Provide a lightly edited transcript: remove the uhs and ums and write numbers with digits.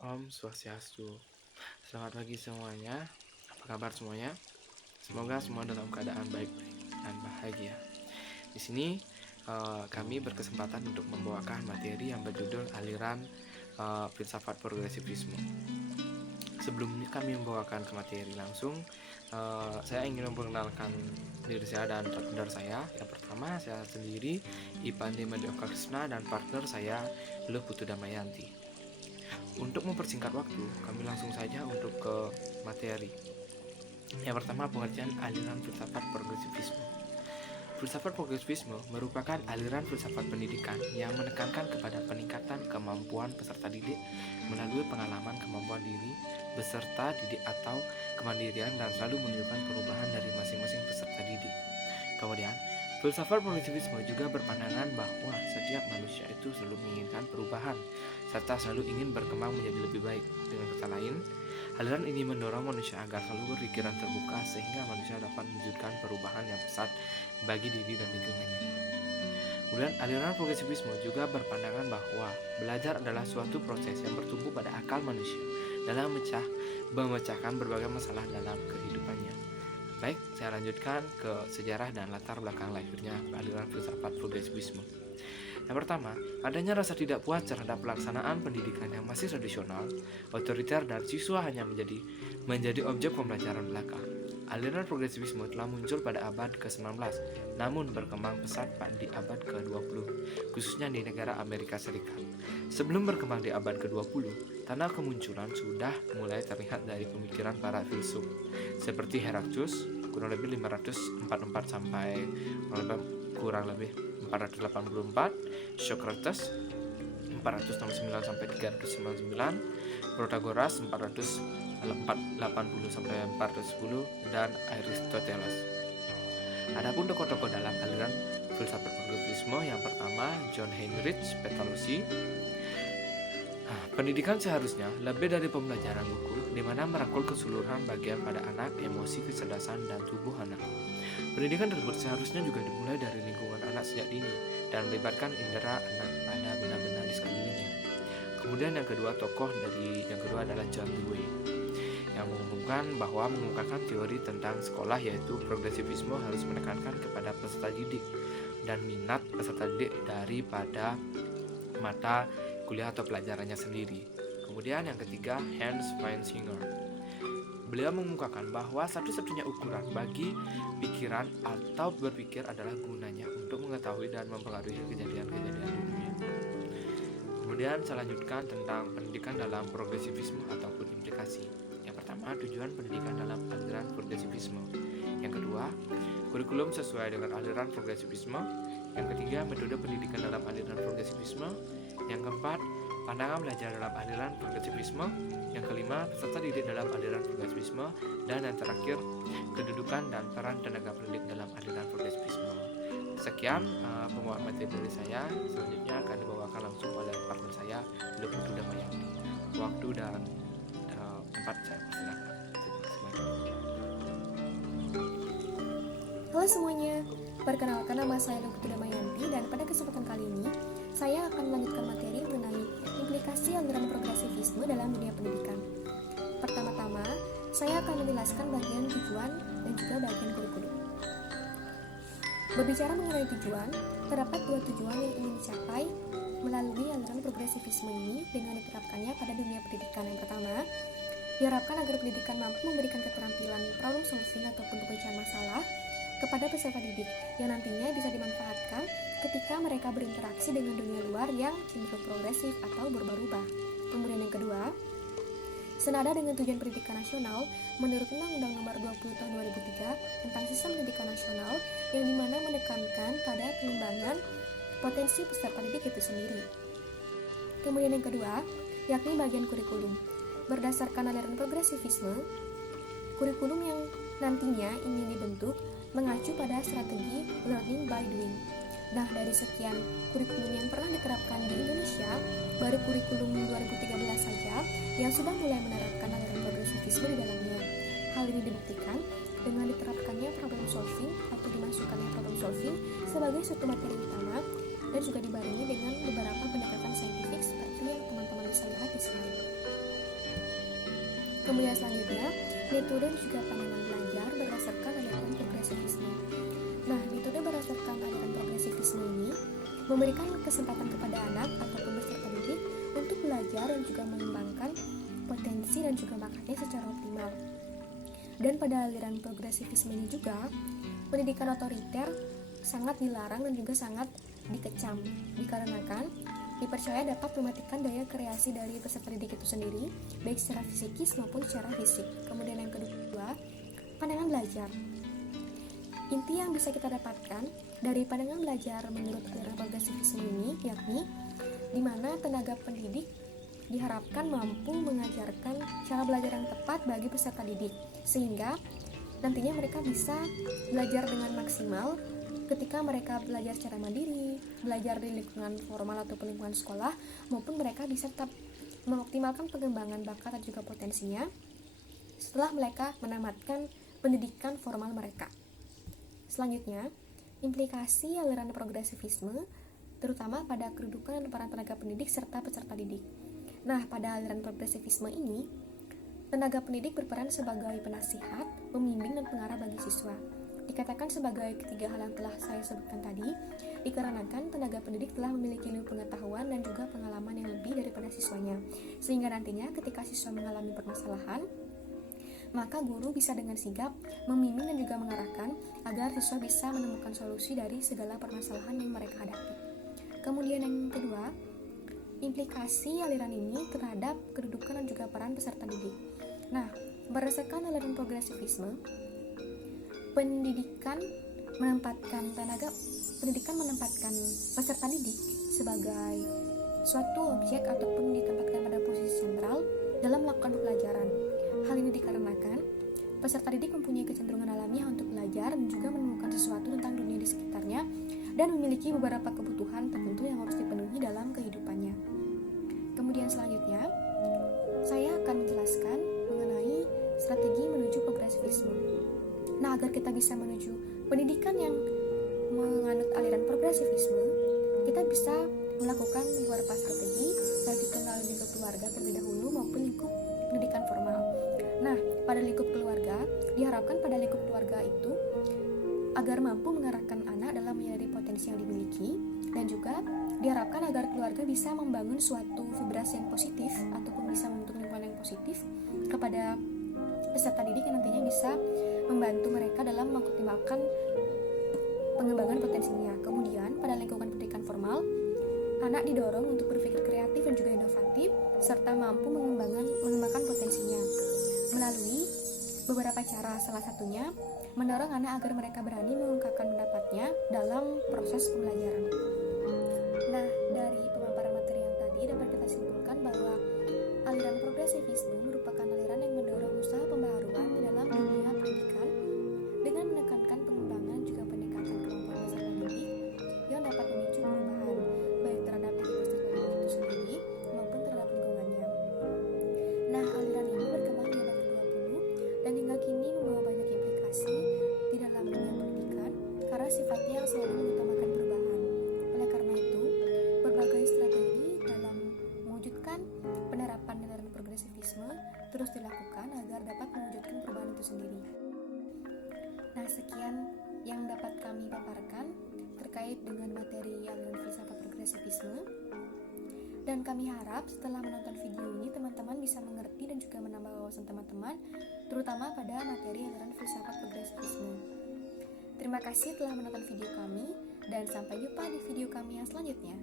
Om Swastiastu. Selamat pagi semuanya. Apa kabar semuanya? Semoga semua dalam keadaan baik-baik dan bahagia. Di sini kami berkesempatan untuk membawakan materi yang berjudul aliran filsafat progresivisme. Sebelum kami membawakan ke materi langsung, saya ingin memperkenalkan diri saya dan partner saya. Yang pertama, saya sendiri Ipande Madyoka Krisna dan partner saya Luh Putu Damayanti. Untuk mempersingkat waktu, kami langsung saja untuk ke materi. Yang pertama, pengertian aliran filsafat progresivisme. Filsafat progresivisme merupakan aliran filsafat pendidikan yang menekankan kepada peningkatan kemampuan peserta didik melalui pengalaman kemampuan diri, beserta didik atau kemandirian dan selalu menunjukkan perubahan dari masing-masing peserta didik. Kemudian, filsafat progresivisme juga berpandangan bahwa setiap manusia itu selalu menginginkan perubahan serta selalu ingin berkembang menjadi lebih baik. Dengan kata lain, aliran ini mendorong manusia agar selalu berpikiran terbuka sehingga manusia dapat mewujudkan perubahan yang besar bagi diri dan lingkungannya. Kemudian, aliran progresivisme juga berpandangan bahwa belajar adalah suatu proses yang bertumbuh pada akal manusia dalam memecahkan berbagai masalah dalam kehidupannya. Baik, saya lanjutkan ke sejarah dan latar belakang lahirnya aliran filsafat progresivisme. Yang pertama, adanya rasa tidak puas terhadap pelaksanaan pendidikan yang masih tradisional, otoriter, dan siswa hanya menjadi objek pembelajaran belaka. Aliran progresivisme telah muncul pada abad ke-19, namun berkembang pesat di abad ke-20, khususnya di negara Amerika Serikat. Sebelum berkembang di abad ke-20, tanda kemunculan sudah mulai terlihat dari pemikiran para filsuf, seperti Heraklitus, kurang lebih 544 sampai kurang lebih 484, Socrates 469 sampai 399, Protagoras 480 sampai 410, dan Aristoteles. Adapun tokoh-tokoh dalam aliran filsafat progresivisme yang pertama, John Heinrich Pestalozzi. Pendidikan seharusnya lebih dari pembelajaran buku, di mana merangkul keseluruhan bagian pada anak, emosi, kecerdasan, dan tubuh anak. Pendidikan tersebut seharusnya juga dimulai dari lingkungan anak sejak dini dan melibatkan indera anak pada benda-benda di sekelilingnya. Kemudian yang kedua adalah John Dewey yang mengumumkan teori tentang sekolah, yaitu progresivisme harus menekankan kepada peserta didik dan minat peserta didik daripada mata kuliah atau pelajarannya sendiri. Kemudian yang ketiga, Hans Feinsinger. Beliau mengungkapkan bahwa satu-satunya ukuran bagi pikiran atau berpikir adalah gunanya untuk mengetahui dan mempengaruhi kejadian-kejadian di dunia. Kemudian saya lanjutkan tentang pendidikan dalam progresivisme ataupun implikasi. Yang pertama, tujuan pendidikan dalam aliran progresivisme. Yang kedua, kurikulum sesuai dengan aliran progresivisme. Yang ketiga, metode pendidikan dalam aliran progresivisme. Yang keempat, pandangan belajar dalam aliran progresivisme. Yang kelima, peserta didik dalam aliran progresivisme. Dan yang terakhir, kedudukan dan peran tenaga pendidik dalam aliran progresivisme. Sekian pembahasan materi dari saya. Selanjutnya akan dibawakan langsung oleh partner saya, Luh Putu Damayanti. Waktu dan tempat saya persilakan. Halo semuanya, perkenalkan nama saya Luh Putu Damayanti, dan pada kesempatan kali ini saya akan melanjutkan materi mengenai implikasi aliran progresivisme dalam dunia pendidikan. Pertama-tama, saya akan menjelaskan bagian tujuan dan juga bagian kurikulum. Berbicara mengenai tujuan, terdapat dua tujuan yang ingin dicapai melalui aliran progresivisme ini dengan diterapkannya pada dunia pendidikan. Yang pertama, diharapkan agar pendidikan mampu memberikan keterampilan problem solving ataupun pemecahan masalah kepada peserta didik yang nantinya bisa dimanfaatkan ketika mereka berinteraksi dengan dunia luar yang cenderung progresif atau berubah-ubah. Kemudian yang kedua, senada dengan tujuan pendidikan nasional menurut Undang-Undang Nomor 20 Tahun 2003 tentang Sistem Pendidikan Nasional, yang dimana menekankan pada pengembangan potensi peserta didik itu sendiri. Kemudian yang kedua, yakni bagian kurikulum. Berdasarkan aliran progresivisme, kurikulum yang nantinya ingin dibentuk mengacu pada strategi learning by doing. Nah, dari sekian kurikulum yang pernah diterapkan di Indonesia, baru kurikulum 2013 saja yang sudah mulai menerapkan aliran progresivisme di dalamnya. Hal ini dibuktikan dengan diterapkannya problem solving atau dimasukkannya problem solving sebagai suatu materi utama, dan juga dibarengi dengan beberapa pendekatan saintifik seperti yang teman-teman bisa lihat di slide. Kemudian selanjutnya, metode dan juga pandangan belajar berdasarkan aliran progresivisme. Nah, metode berdasarkan aliran progresivisme ini memberikan kesempatan kepada anak ataupun peserta didik untuk belajar dan juga mengembangkan potensi dan juga bakatnya secara optimal. Dan pada aliran progresivisme ini juga, pendidikan otoriter sangat dilarang dan juga sangat dikecam, dikarenakan dipercaya dapat mematikan daya kreasi dari peserta didik itu sendiri, baik secara fisikis maupun secara fisik. Kemudian yang kedua, pandangan belajar. Inti yang bisa kita dapatkan dari pandangan belajar menurut aliran progresivisme ini, yakni di mana tenaga pendidik diharapkan mampu mengajarkan cara belajar yang tepat bagi peserta didik, sehingga nantinya mereka bisa belajar dengan maksimal ketika mereka belajar secara mandiri, belajar di lingkungan formal ataupun lingkungan sekolah, maupun mereka bisa tetap mengoptimalkan pengembangan bakat dan juga potensinya setelah mereka menamatkan pendidikan formal mereka. Selanjutnya, implikasi aliran progresivisme terutama pada kedudukan para tenaga pendidik serta peserta didik. Nah, pada aliran progresivisme ini, tenaga pendidik berperan sebagai penasihat, pembimbing, dan pengarah bagi siswa. Dikatakan sebagai ketiga hal yang telah saya sebutkan tadi, dikarenakan tenaga pendidik telah memiliki ilmu pengetahuan dan juga pengalaman yang lebih daripada siswanya, sehingga nantinya ketika siswa mengalami permasalahan, maka guru bisa dengan sigap membimbing dan juga mengarahkan agar siswa bisa menemukan solusi dari segala permasalahan yang mereka hadapi. Kemudian yang kedua, implikasi aliran ini terhadap kedudukan dan juga peran peserta didik. Nah, berdasarkan aliran progresivisme, pendidikan menempatkan peserta didik sebagai suatu objek ataupun ditempatkan pada posisi sentral dalam melakukan pembelajaran. Hal ini dikarenakan peserta didik mempunyai kecenderungan alamiah untuk belajar dan juga menemukan sesuatu tentang dunia di sekitarnya dan memiliki beberapa kebutuhan tertentu yang harus dipenuhi dalam kehidupannya. Kemudian selanjutnya, saya akan menjelaskan mengenai strategi menuju progresivisme. Nah, agar kita bisa menuju pendidikan yang menganut aliran progresivisme, kita bisa melakukan beberapa strategi, baik itu melalui lingkup keluarga terlebih dahulu maupun lingkup pendidikan formal. Nah, pada lingkup keluarga, diharapkan pada lingkup keluarga itu agar mampu mengarahkan anak dalam menyadari potensi yang dimiliki, dan juga diharapkan agar keluarga bisa membangun suatu vibrasi yang positif ataupun bisa membentuk lingkungan yang positif kepada peserta didik yang nantinya bisa membantu mereka dalam mengoptimalkan pengembangan potensinya. Kemudian pada lingkungan pendidikan formal, anak didorong untuk berpikir kreatif dan juga inovatif serta mampu mengembangkan potensinya melalui beberapa cara. Salah satunya mendorong anak agar mereka berani mengungkapkan pendapatnya dalam proses pembelajaran. Nah, dari pemaparan materi yang tadi dapat kita simpulkan bahwa aliran progresivisme merupakan aliran yang mendorong usaha pembaharuan di dalam dunia pendidikan dengan menekankan pengembangan juga peningkatan kemampuan peserta didik yang dapat memicu perubahan baik terhadap diri peserta didik itu sendiri maupun terhadap lingkungannya. Nah, aliran ini berkembang di abad ke-20 dan hingga kini membawa banyak implikasi di dalam dunia pendidikan karena sifatnya yang selalu mengutamakan perubahan. Oleh karena itu, berbagai strategi dalam mewujudkan penerapan aliran progresivisme terus dilakukan agar dapat mewujudkan perubahan itu sendiri. Nah, sekian yang dapat kami paparkan terkait dengan materi aliran filsafat progresivisme. Dan kami harap setelah menonton video ini teman-teman bisa mengerti dan juga menambah wawasan teman-teman, terutama pada materi aliran filsafat progresivisme. Terima kasih telah menonton video kami dan sampai jumpa di video kami yang selanjutnya.